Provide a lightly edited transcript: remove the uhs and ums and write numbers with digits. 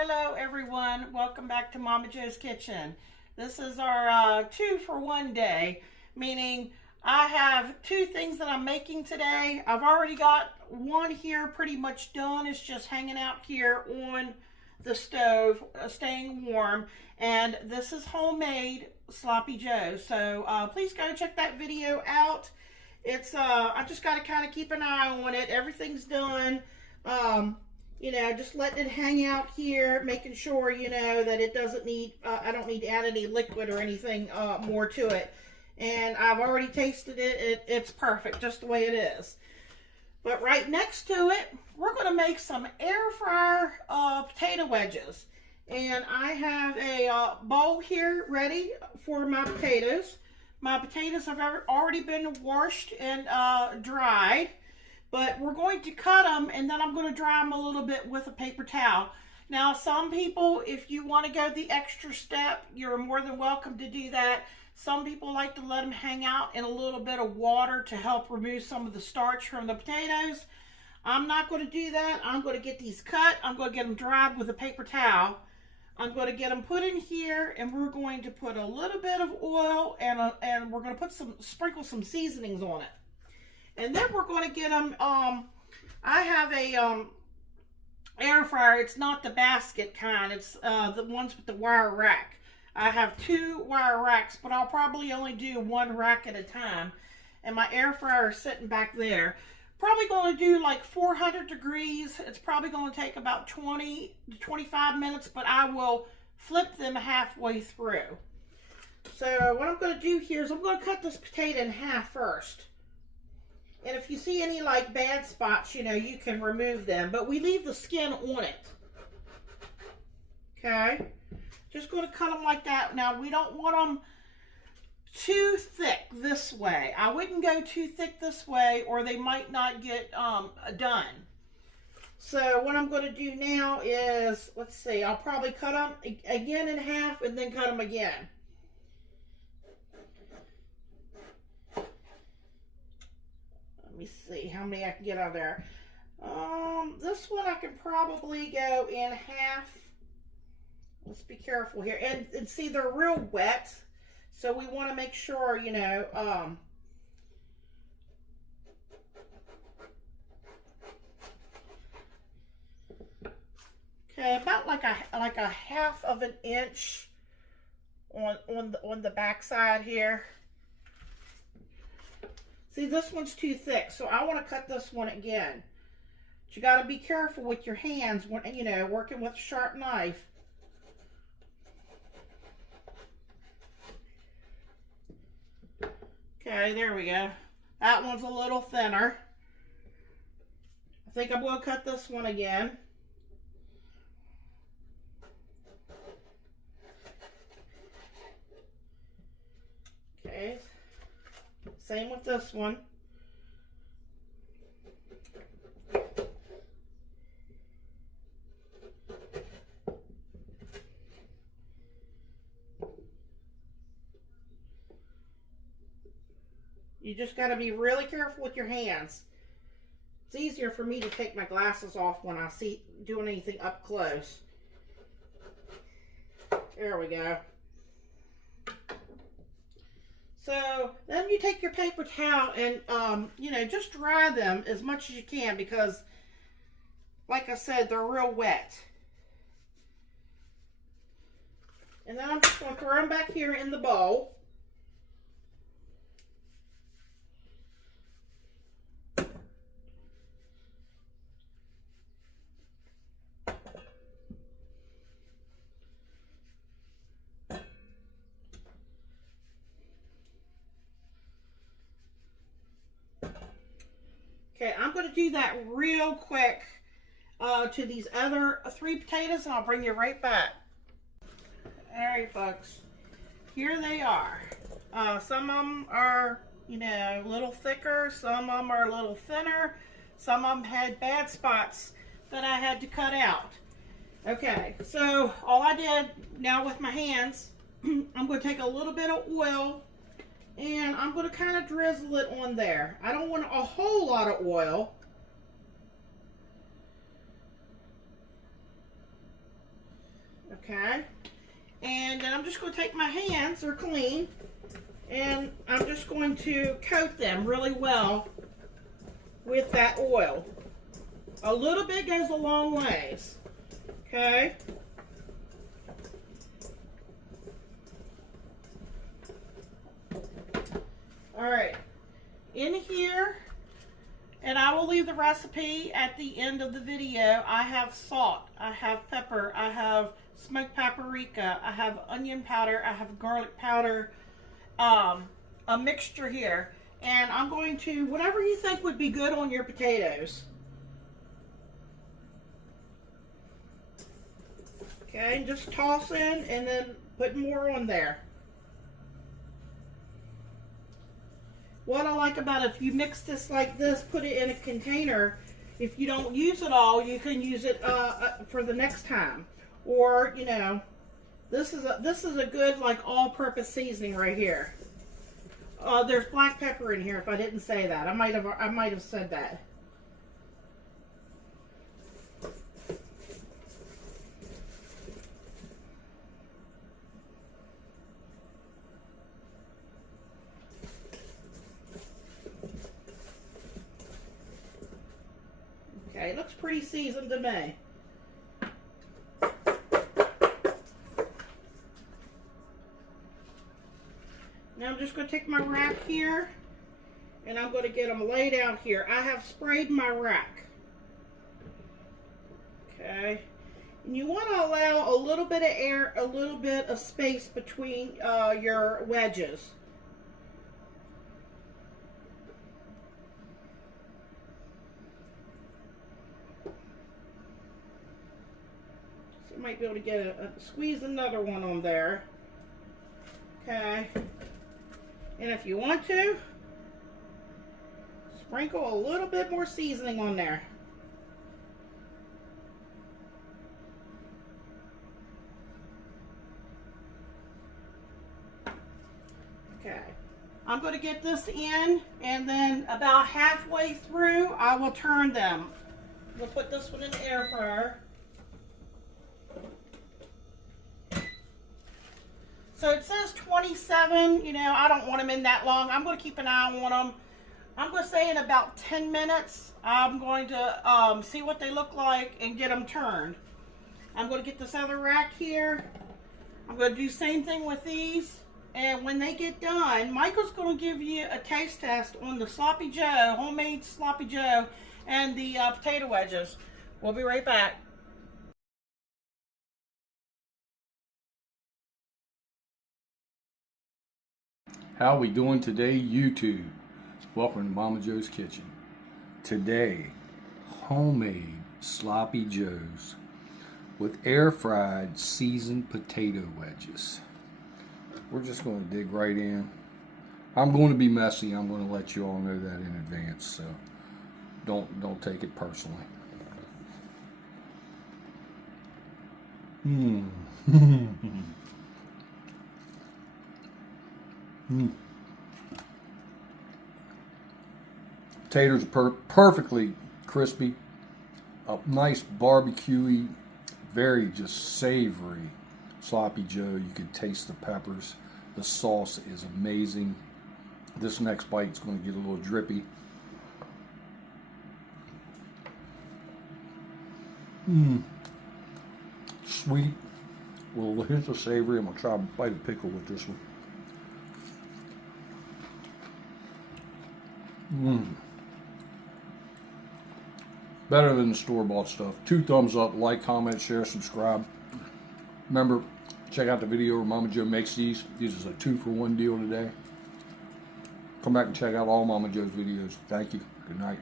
Hello everyone, welcome back to Momma Jo's Kitchen. This is our 2-for-1 day, meaning I have two things that I'm making today. I've already got one here pretty much done. It's just hanging out here on the stove, staying warm, and this is homemade Sloppy Joe. So please go check that video out. It's I just got to kind of keep an eye on it. Everything's done. You know, just letting it hang out here, making sure, you know, that it doesn't need, I don't need to add any liquid or anything more to it. And I've already tasted it. It's perfect, just the way it is. But right next to it, we're going to make some air fryer potato wedges. And I have a bowl here ready for my potatoes. My potatoes have already been washed and dried. But we're going to cut them, and then I'm going to dry them a little bit with a paper towel. Now, some people, if you want to go the extra step, you're more than welcome to do that. Some people like to let them hang out in a little bit of water to help remove some of the starch from the potatoes. I'm not going to do that. I'm going to get these cut. I'm going to get them dried with a paper towel. I'm going to get them put in here, and we're going to put a little bit of oil, and we're going to sprinkle some seasonings on it. And then we're going to get them, I have a air fryer. It's not the basket kind. It's the ones with the wire rack. I have 2 wire racks, but I'll probably only do 1 rack at a time. And my air fryer is sitting back there. Probably going to do like 400 degrees. It's probably going to take about 20 to 25 minutes, but I will flip them halfway through. So what I'm going to do here is I'm going to cut this potato in half first. And if you see any like bad spots, you know, you can remove them. But we leave the skin on it. Okay. Just going to cut them like that. Now, we don't want them too thick this way. I wouldn't go too thick this way or they might not get done. So what I'm going to do now is, let's see, I'll probably cut them again in half and then cut them again. Let me see how many I can get out of there. This one I can probably go in half. Let's be careful here. And see, they're real wet. So we want to make sure, you know, okay, about like a half of an inch on the back side here. See, this one's too thick, so I want to cut this one again. But you got to be careful with your hands when, you know, working with a sharp knife. Okay, there we go. That one's a little thinner. I think I'm going to cut this one again. Okay. Same with this one. You just got to be really careful with your hands. It's easier for me to take my glasses off when I see doing anything up close. There we go. So then you take your paper towel and, you know, just dry them as much as you can because, like I said, they're real wet. And then I'm just going to throw them back here in the bowl. Okay, I'm going to do that real quick to these other 3 potatoes, and I'll bring you right back. All right, folks. Here they are. Some of them are, you know, a little thicker. Some of them are a little thinner. Some of them had bad spots that I had to cut out. Okay, so all I did now with my hands, I'm going to take a little bit of oil and I'm going to kind of drizzle it on there. I don't want a whole lot of oil. Okay? And then I'm just going to take my hands, they're clean, and I'm just going to coat them really well with that oil. A little bit goes a long ways. Okay? Alright. In here, and I will leave the recipe at the end of the video, I have salt, I have pepper, I have smoked paprika, I have onion powder, I have garlic powder, a mixture here. And I'm going to, whatever you think would be good on your potatoes. Okay, just toss in and then put more on there. What I like about it, if you mix this like this, put it in a container, if you don't use it all, you can use it for the next time. Or, you know, this is a good like all-purpose seasoning right here. There's black pepper in here if I didn't say that. I might have said that. Okay, it looks pretty seasoned to me. Now I'm just going to take my rack here and I'm going to get them laid out here. I have sprayed my rack. Okay. And you want to allow a little bit of air, a little bit of space between your wedges. So you might be able to get squeeze another one on there. Okay. And if you want to, sprinkle a little bit more seasoning on there. Okay. I'm going to get this in, and then about halfway through, I will turn them. We'll put this one in the air fryer. So it says 27, you know, I don't want them in that long. I'm going to keep an eye on them. I'm going to say in about 10 minutes, I'm going to see what they look like and get them turned. I'm going to get this other rack here. I'm going to do the same thing with these. And when they get done, Michael's going to give you a taste test on the Sloppy Joe, homemade Sloppy Joe, and the potato wedges. We'll be right back. How we doing today, YouTube? Welcome to Momma Jo's Kitchen. Today, homemade Sloppy Joes with air-fried seasoned potato wedges. We're just going to dig right in. I'm going to be messy. I'm going to let you all know that in advance, so don't take it personally. Potatoes are perfectly crispy, a nice barbecue-y, very just savory Sloppy Joe. You can taste the peppers. The sauce is amazing. This next bite is going to get a little drippy. Sweet, a little hint of savory. I'm going to try a bite of pickle with this one. Better than the store-bought stuff. 2 thumbs up, like, comment, share, subscribe. Remember, check out the video where Momma Jo makes these. This is a 2-for-1 deal today. Come back and check out all Momma Jo's videos. Thank you. Good night.